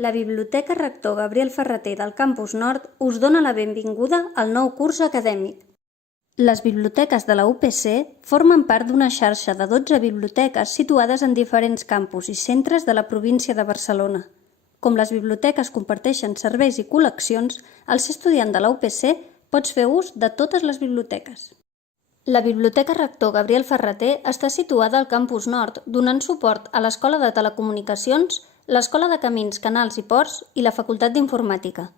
La Biblioteca Rector Gabriel Ferrater del Campus Nord us dona la benvinguda al nou curs acadèmic. Les biblioteques de la UPC formen part d'una xarxa de 12 biblioteques situades en diferents campus i centres de la província de Barcelona. Com les biblioteques comparteixen serveis i col·leccions, al ser estudiant de la UPC pots fer ús de totes les biblioteques. La Biblioteca Rector Gabriel Ferrater està situada al Campus Nord, donant suport a l'Escola de Telecomunicacions, l'Escola de Camins, Canals i Ports i la Facultat d'Informàtica.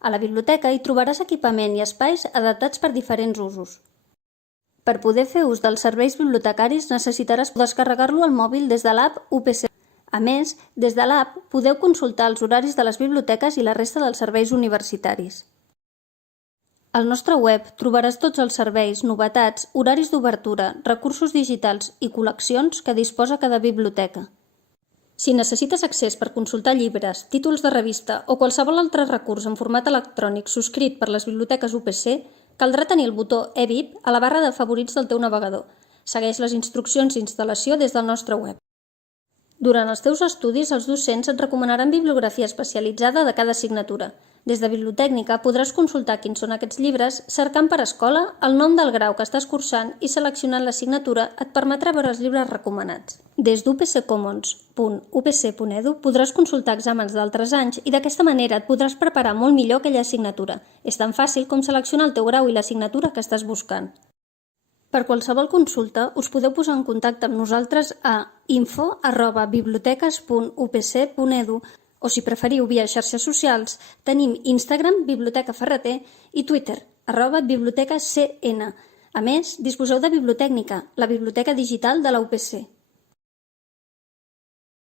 A la biblioteca hi trobaràs equipament i espais adaptats per diferents usos. Per poder fer ús dels serveis bibliotecaris necessitaràs descarregar-lo al mòbil des de l'app UPC. A més, des de l'app podeu consultar els horaris de les biblioteques i la resta dels serveis universitaris. Al nostre web trobaràs tots els serveis, novetats, horaris d'obertura, recursos digitals i col·leccions que disposa cada biblioteca. Si necessites accés per consultar llibres, títols de revista o qualsevol altre recurs en format electrònic subscrit per les biblioteques UPC, caldrà tenir el botó eBib a la barra de favorits del teu navegador. Segueix les instruccions d'instal·lació des del nostre web. Durant els teus estudis, els docents et recomanaran bibliografia especialitzada de cada assignatura. Des de Bibliotècnica podràs consultar quins són aquests llibres, cercant per escola el nom del grau que estàs cursant i seleccionant l'assignatura et permetrà veure els llibres recomanats. Des d'upccommons.upc.edu podràs consultar exàmens d'altres anys i d'aquesta manera et podràs preparar molt millor aquella assignatura. És tan fàcil com seleccionar el teu grau i l'assignatura que estàs buscant. Per qualsevol consulta, us podeu posar en contacte amb nosaltres a info@biblioteques.upc.edu o, si preferiu via xarxes socials, tenim Instagram, Biblioteca Ferrater, i Twitter, @bibliotecacn. A més, disposeu de Bibliotècnica, la biblioteca digital de la UPC.